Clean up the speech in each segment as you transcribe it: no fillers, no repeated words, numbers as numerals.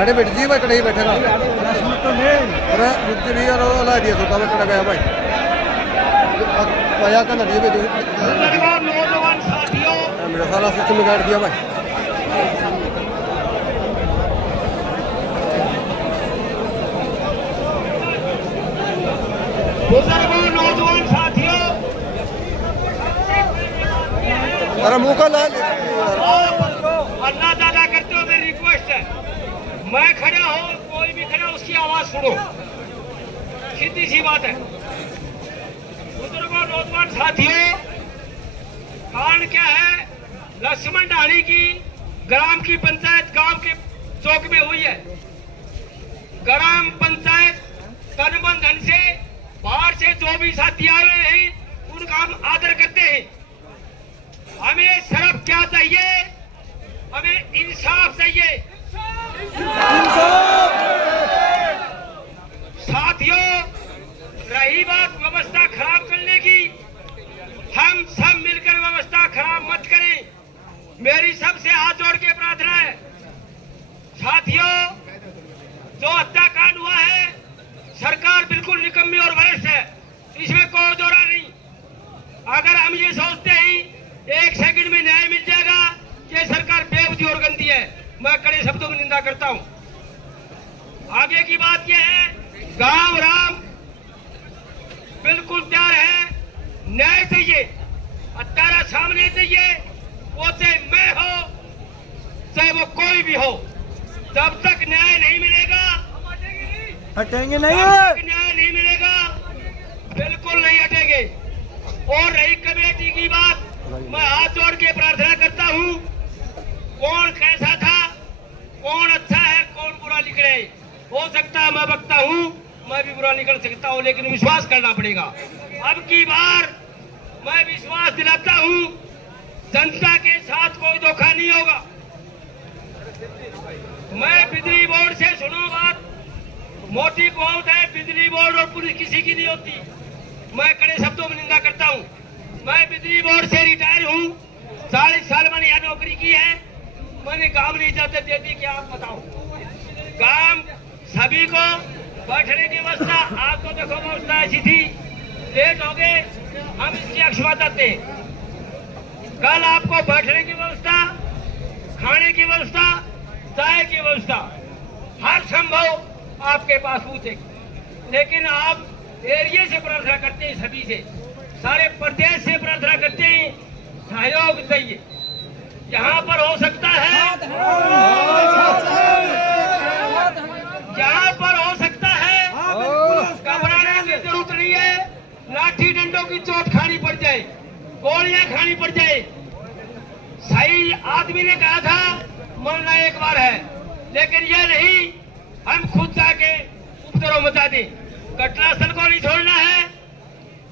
साढ़े बेट जी भाई कड़े ही बैठेगा रुचि भी और ला दिया सोता में कड़ा गया भाई पाया का नदी में मेरा सारा सिस्टम काट दिया भाई नौजवान साथियों अरे मुँह का ला अल्लाह दादा करते हो मेरी रिक्वेस्ट है मैं खड़ा हो कोई भी खड़ा उसकी आवाज सुनो सीधी सी बात है बुजुर्गों नौजवान साथियों कारण क्या है लक्ष्मण ढाणी की ग्राम की पंचायत गांव के चौक में हुई है ग्राम पंचायत तन मन धन से बाहर से जो भी साथी आए हुए हैं उनका हम आदर करते हैं हमें सिर्फ क्या चाहिए हमें इंसाफ चाहिए साथियों रही बात व्यवस्था खराब करने की हम सब मिलकर व्यवस्था खराब मत करें मेरी सबसे हाथ जोड़ के प्रार्थना है साथियों जो हत्याकांड हुआ है सरकार बिल्कुल निकम्मी और भ्रष्ट है इसमें कोई दौरा नहीं अगर हम ये सोचते हैं एक सेकंड में न्याय मिल जाएगा ये सरकार बेबुद्धि और गंदी है मैं कड़े शब्दों में निंदा करता हूं आगे की बात यह है गांव राम बिल्कुल तैयार है न्याय चाहिए हत्यारा सामने चाहिए वो चाहे मैं हो चाहे वो कोई भी हो जब तक न्याय नहीं मिलेगा हटेंगे नहीं न्याय नहीं मिलेगा बिल्कुल नहीं हटेंगे और रही कमेटी की बात मैं हाथ जोड़ के प्रार्थना करता हूं कौन कैसा था कौन अच्छा है कौन बुरा निकले हो सकता है मैं बकता हूं मैं भी बुरा निकल सकता हूं लेकिन विश्वास करना पड़ेगा अब की बार मैं विश्वास दिलाता हूं जनता के साथ कोई धोखा नहीं होगा मैं बिजली बोर्ड से सुनो बात मोटी बहुत है बिजली बोर्ड और पुलिस किसी की नहीं होती मैं कड़े शब्दों में निंदा करता हूं मैं बिजली बोर्ड से रिटायर हूं 40 साल मैंने यहाँ नौकरी की है मैंने काम नहीं इजाजत दे दी क्या आप बताओ काम सभी को बैठने की व्यवस्था आपको देखो व्यवस्था ऐसी थी लेट हो गए हम इसकी अक्षमा चाहते कल आपको बैठने की व्यवस्था खाने की व्यवस्था चाय की व्यवस्था हर संभव आपके पास पूछे लेकिन आप एरिया से प्रार्थना करते हैं सभी से सारे प्रदेश से प्रार्थना करते हैं सहयोग चाहिए जहाँ पर हो सकता है जहाँ पर हो सकता है घबराने की जरूरत नहीं है लाठी डंडों की चोट खानी पड़ जाए गोलियां खानी पड़ जाए सही आदमी ने कहा था मरना एक बार है लेकिन यह नहीं हम खुद जाके उपद्रव मचा दें घटनास्थल को नहीं छोड़ना है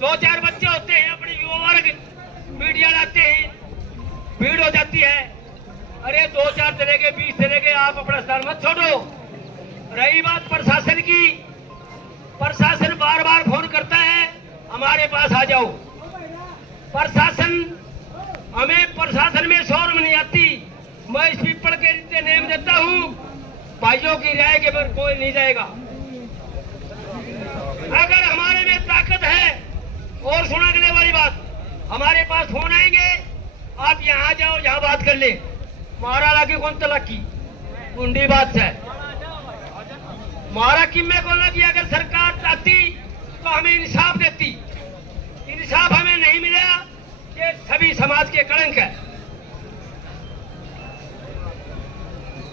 2-4 बच्चे होते हैं अपनी युवा वर्ग मीडिया लाते हैं भीड़ हो जाती है अरे 2-4 चले गए 20 चले गए आप अपना स्थान मत छोड़ो रही बात प्रशासन की प्रशासन बार बार फोन करता है हमारे पास आ जाओ प्रशासन हमें प्रशासन में शोर नहीं आती मैं इस पीपल के नीचे नेम देता हूँ भाइयों की राय के पर कोई नहीं जाएगा अगर हमारे में ताकत है और सुना करने वाली बात हमारे पास फोन आएंगे आप यहाँ जाओ यहाँ बात कर ले मारा लागी कौन तलाक की कुंडी बात है मारा किम में कौन लगी अगर सरकार चाहती तो हमें इंसाफ देती इंसाफ हमें नहीं मिला ये सभी समाज के कलंक है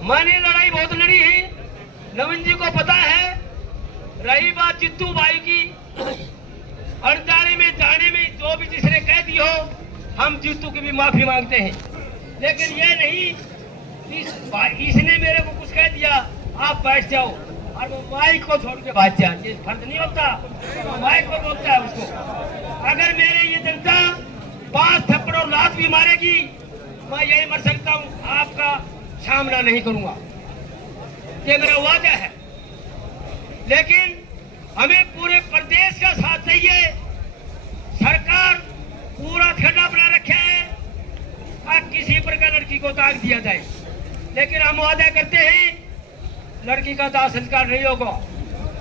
मैंने लड़ाई बहुत लड़ी है नवीन जी को पता है रही बात चित्तू भाई की अड़ताले में जाने में जो भी जिसने कह दी हो हम चित्तू की भी माफी मांगते हैं लेकिन ये नहीं इसने मेरे को कुछ कह दिया आप बैठ जाओ और वो माइक को छोड़ के भाग जाए ये फर्क नहीं होता माइक को बोलता है उसको अगर मेरे ये जनता 5 थप्पड़ और लात भी मारेगी मैं यही मर सकता हूँ आपका सामना नहीं करूंगा ये मेरा वादा है लेकिन हमें पूरे प्रदेश का साथ चाहिए सरकार पूरा खड्डा बना रखे है और किसी प्रकार लड़की को ताक दिया जाए लेकिन हम वादा करते हैं लड़की का दाह संस्कार नहीं होगा।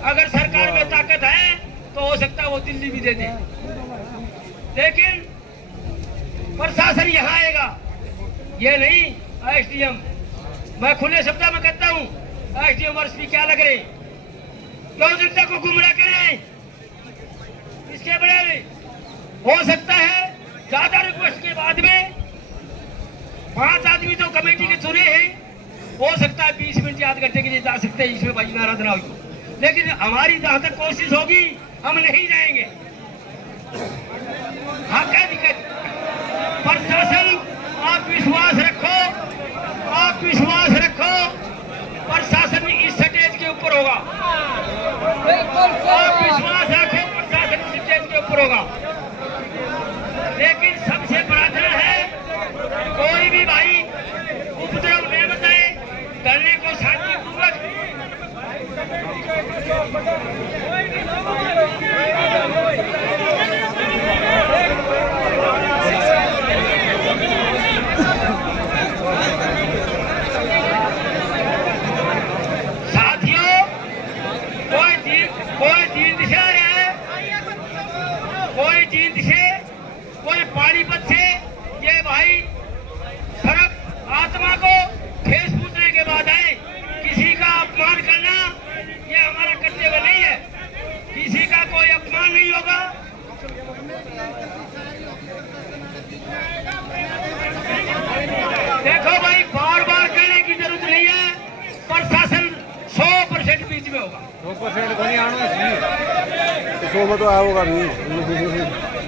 अगर सरकार में ताकत है तो हो सकता है वो दिल्ली भी दे दे, लेकिन प्रशासन यहाँ आएगा, ये नहीं एसडीएम। मैं खुले शब्दों में कहता हूँ, एसडीएम और एसपी क्या लग रहे, क्यों जनता को गुमराह कर रहे हैं? इसके बड़े हो सकता है ज्यादा रिक्वेस्ट के बाद में 5 आदमी जो कमेटी के चुने हैं, हो सकता है 20 मिनट या आध घंटे के लिए जा सकते हैं, इसमें भाई नाराज ना हो, लेकिन हमारी जहां तक कोशिश होगी हम नहीं जाएंगे। हाँ क्या दिक्कत? प्रशासन आप विश्वास रखो, आप विश्वास रखो, प्रशासन इस स्टेज के ऊपर होगा। आप विश्वास रखो, प्रशासन इस स्टेज के ऊपर होगा। लेकिन सबसे प्रार्थना है, कोई भी भाई उपद्रव नहीं बताए, करने को शांतिपूर्वक। साथियों, कोई जींद से आ रहा है, कोई जींद से, कोई पानीपत से। ये भाई सर्व आत्मा को ठेस पूछने के बाद आए, किसी का अपमान करना ये हमारा कर्तव्य नहीं है, किसी का कोई अपमान नहीं होगा। देखो भाई, बार बार कहने की जरूरत नहीं है, प्रशासन 100% बीच में होगा। 100% को नहीं आना चाहिए, 100 में तो आया होगा नहीं।